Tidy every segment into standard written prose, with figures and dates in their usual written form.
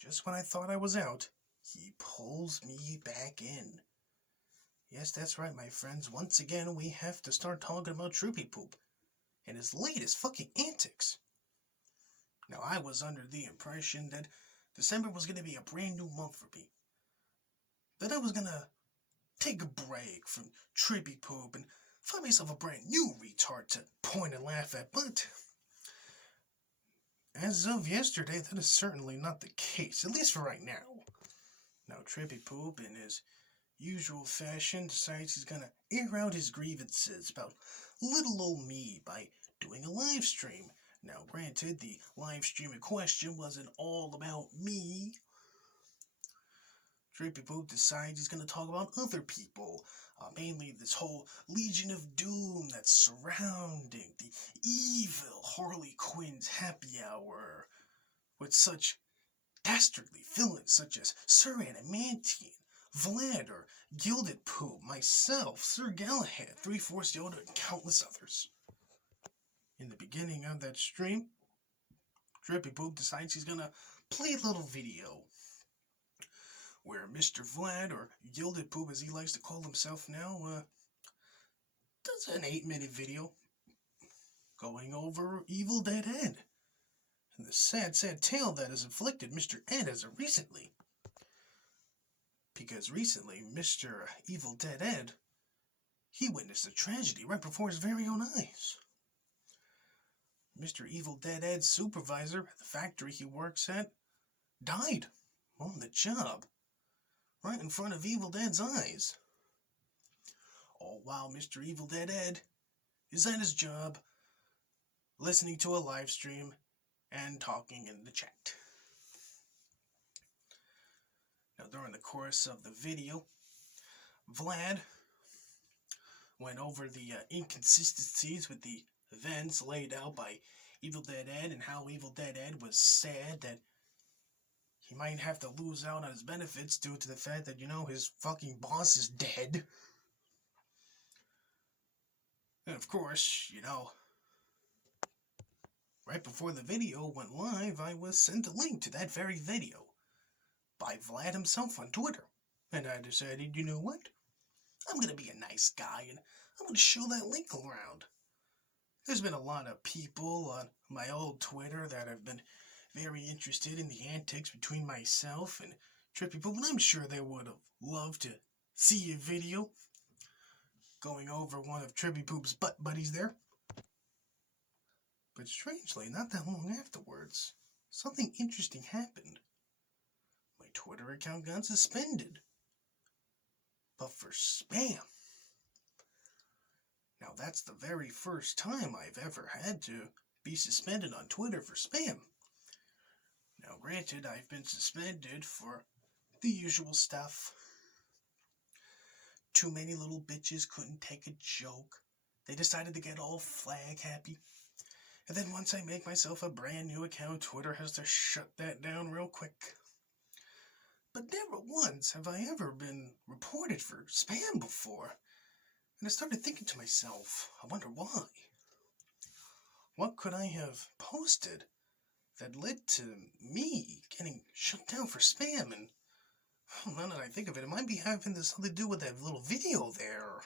Just when I thought I was out, he pulls me back in. Yes, that's right, my friends. Once again, we have to start talking about Troopy Poop and his latest fucking antics. Now, I was under the impression that December was going to be a brand new month for me. That I was going to take a break from Troopy Poop and find myself a brand new retard to point and laugh at, but as of yesterday, that is certainly not the case, at least for right now. Now, Troopy Poop, in his usual fashion, decides he's gonna air out his grievances about little old me by doing a live stream. Now, granted, the live stream in question wasn't all about me. Troopy Poop decides he's gonna talk about other people, mainly this whole Legion of Doom that's surrounding the evil Harley Quinn's happy hour, with such dastardly villains such as Sir Adamantine, Vlad, or Gilded Poop, myself, Sir Galahad, Three-Fourths Yoda, and countless others. In the beginning of that stream, Troopy Poop decides he's gonna play a little video where Mr. Vlad, or Gilded Poop as he likes to call himself now, does an 8-minute video going over Evil Dead Ed and the sad tale that has afflicted Mr. Ed as of recently. Because recently, Mr. Evil Dead Ed, he witnessed a tragedy right before his very own eyes. Mr. Evil Dead Ed's supervisor at the factory he works at died on the job, right in front of Evil Dead's eyes. All while Mr. Evil Dead Ed is at his job, listening to a live stream and talking in the chat. Now, during the course of the video, Vlad went over the inconsistencies with the events laid out by Evil Dead Ed and how Evil Dead Ed was sad that he might have to lose out on his benefits due to the fact that, his fucking boss is dead. And of course, right before the video went live, I was sent a link to that very video by Vlad himself on Twitter. And I decided, you know what? I'm going to be a nice guy and I'm going to show that link around. There's been a lot of people on my old Twitter that have been very interested in the antics between myself and Troopy Poop, and I'm sure they would have loved to see a video going over one of Troopy Poop's butt buddies there. But strangely, not that long afterwards, something interesting happened. My Twitter account got suspended, but for spam. Now, that's the very first time I've ever had to be suspended on Twitter for spam. Now, granted, I've been suspended for the usual stuff. Too many little bitches couldn't take a joke. They decided to get all flag happy. And then once I make myself a brand new account, Twitter has to shut that down real quick. But never once have I ever been reported for spam before. And I started thinking to myself, I wonder why. What could I have posted that led to me getting shut down for spam? And now that I think of it, it might be having something to do with that little video there.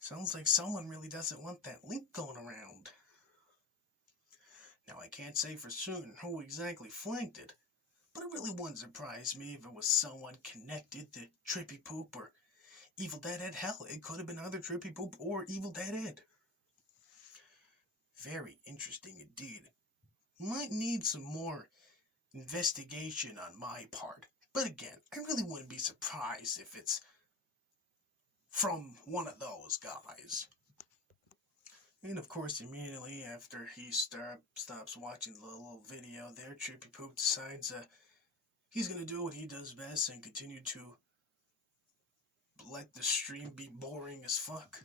Sounds like someone really doesn't want that link going around. Now, I can't say for certain who exactly flagged it, but it really wouldn't surprise me if it was someone connected to Troopy Poop or Evil Dead Ed. Hell, it could have been either Troopy Poop or Evil Dead Ed. Very interesting indeed. Might need some more investigation on my part. But again, I really wouldn't be surprised if it's from one of those guys. And of course, immediately after he stops watching the little video there, Troopy Poop decides he's going to do what he does best and continue to let the stream be boring as fuck.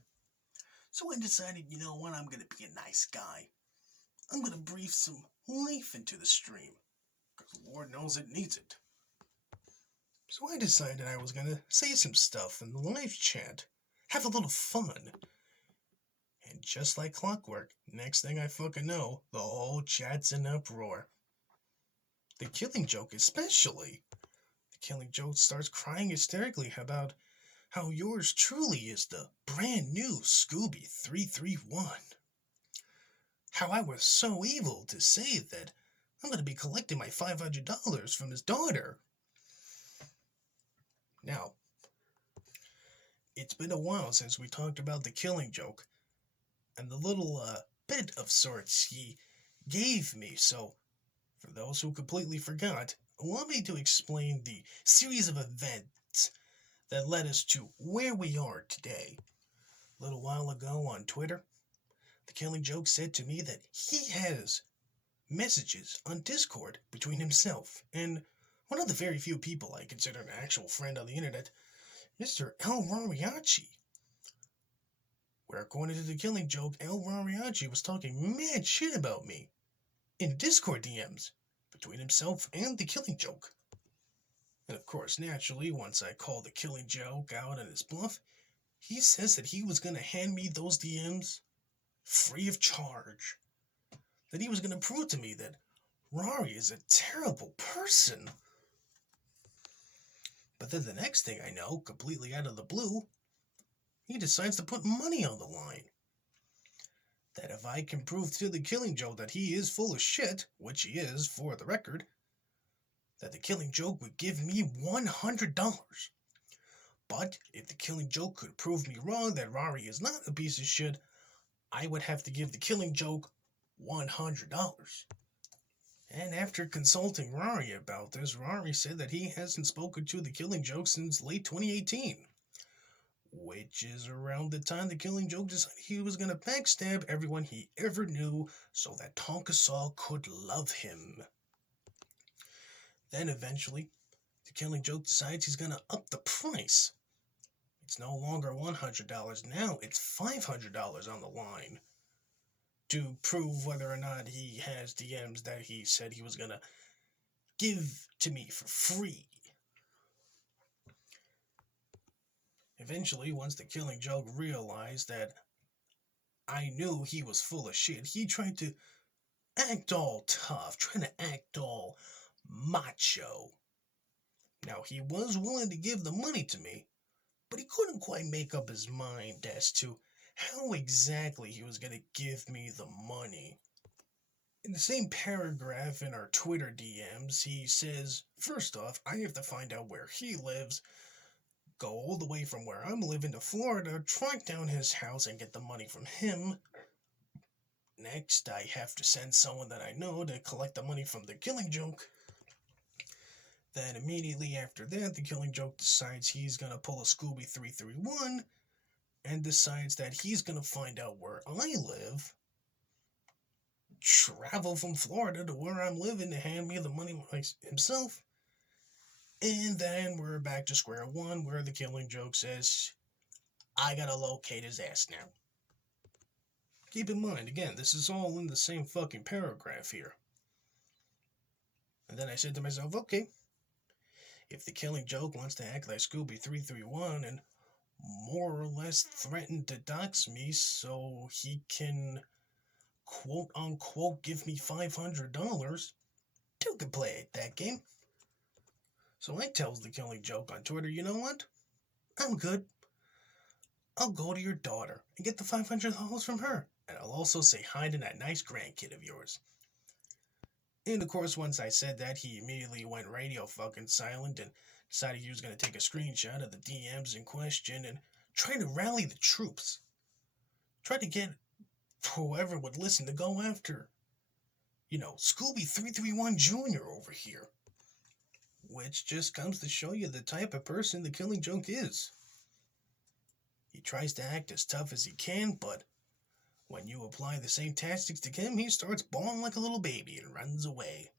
So I decided, you know what, I'm going to be a nice guy. I'm going to breathe some life into the stream, because Lord knows it needs it. So I decided I was going to say some stuff in the live chat, have a little fun. And just like clockwork, next thing I fucking know, the whole chat's in uproar. The Killing Joke especially. The Killing Joke starts crying hysterically about how yours truly is the brand new Scooby 331. How I was so evil to say that I'm going to be collecting my $500 from his daughter. Now, it's been a while since we talked about the Killing Joke and the little bit of sorts he gave me, so for those who completely forgot, allow me to explain the series of events that led us to where we are today. A little while ago on Twitter, the Killing Joke said to me that he has messages on Discord between himself and one of the very few people I consider an actual friend on the internet, Mr. El Rariachi. Where according to the Killing Joke, El Rariachi was talking mad shit about me in Discord DMs between himself and the Killing Joke. And of course, naturally, once I called the Killing Joke out on his bluff, he says that he was going to hand me those DMs free of charge. That he was going to prove to me that Rari is a terrible person. But then the next thing I know, completely out of the blue, he decides to put money on the line. That if I can prove to the Killing Joke that he is full of shit, which he is for the record, that the Killing Joke would give me $100. But if the Killing Joke could prove me wrong that Rari is not a piece of shit, I would have to give the Killing Joke $100. And after consulting Rari about this, Rari said that he hasn't spoken to the Killing Joke since late 2018. Which is around the time the Killing Joke decided he was going to backstab everyone he ever knew so that Tonka Saw could love him. Then eventually, the Killing Joke decides he's going to up the price. It's no longer $100, now it's $500 on the line to prove whether or not he has DMs that he said he was going to give to me for free. Eventually, once the Killing Joke realized that I knew he was full of shit, he tried to act all tough, trying to act all macho. Now, he was willing to give the money to me, but he couldn't quite make up his mind as to how exactly he was going to give me the money. In the same paragraph in our Twitter DMs, he says, first off, I have to find out where he lives, go all the way from where I'm living to Florida, track down his house and get the money from him. Next, I have to send someone that I know to collect the money from the Killing Joke. Then immediately after that, the Killing Joke decides he's going to pull a Scooby 331 and decides that he's going to find out where I live, travel from Florida to where I'm living to hand me the money himself, and then we're back to square one where the Killing Joke says, I gotta locate his ass now. Keep in mind, again, this is all in the same fucking paragraph here. And then I said to myself, okay, if the Killing Joke wants to act like Scooby 331 and more or less threaten to dox me so he can quote unquote give me $500, two can play that game. So I tells the Killing Joke on Twitter, you know what? I'm good. I'll go to your daughter and get the $500 from her. And I'll also say hi to that nice grandkid of yours. And of course, once I said that, he immediately went radio fucking silent and decided he was going to take a screenshot of the DMs in question and try to rally the troops. Try to get whoever would listen to go after, Scooby 331 Jr. over here. Which just comes to show you the type of person the Killing Joke is. He tries to act as tough as he can, but when you apply the same tactics to him, he starts bawling like a little baby and runs away.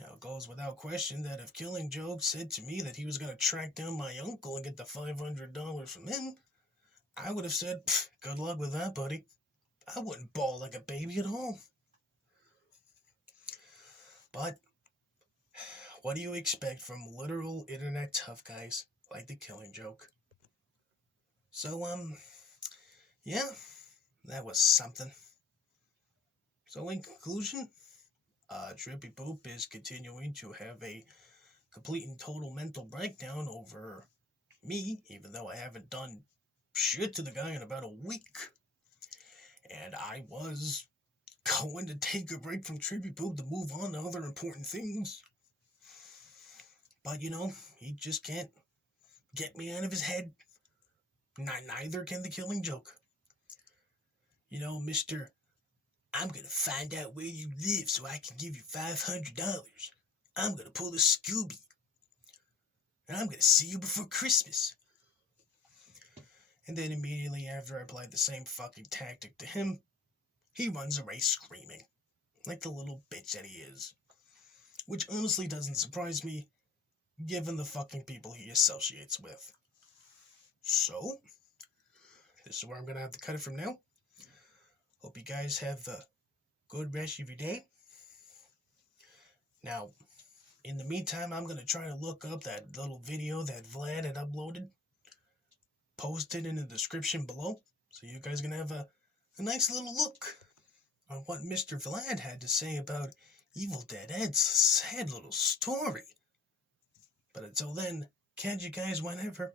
Now, it goes without question that if Killing Joke said to me that he was going to track down my uncle and get the $500 from him, I would have said, good luck with that, buddy. I wouldn't bawl like a baby at all. But what do you expect from literal internet tough guys like the Killing Joke? So, yeah, that was something. So in conclusion, Trippy Poop is continuing to have a complete and total mental breakdown over me, even though I haven't done shit to the guy in about a week. And I was going to take a break from Trippy Poop to move on to other important things. But he just can't get me out of his head. Neither can the Killing Joke. Mr. I'm gonna find out where you live so I can give you $500. I'm gonna pull a Scooby. And I'm gonna see you before Christmas. And then immediately after I applied the same fucking tactic to him, he runs away screaming. Like the little bitch that he is. Which honestly doesn't surprise me, given the fucking people he associates with. So, this is where I'm gonna have to cut it from now. Hope you guys have a good rest of your day. Now, in the meantime, I'm gonna try to look up that little video that Vlad had uploaded. Post it in the description below, so you guys are gonna have a nice little look on what Mr. Vlad had to say about Evil Dead Ed's sad little story. But until then, catch you guys whenever.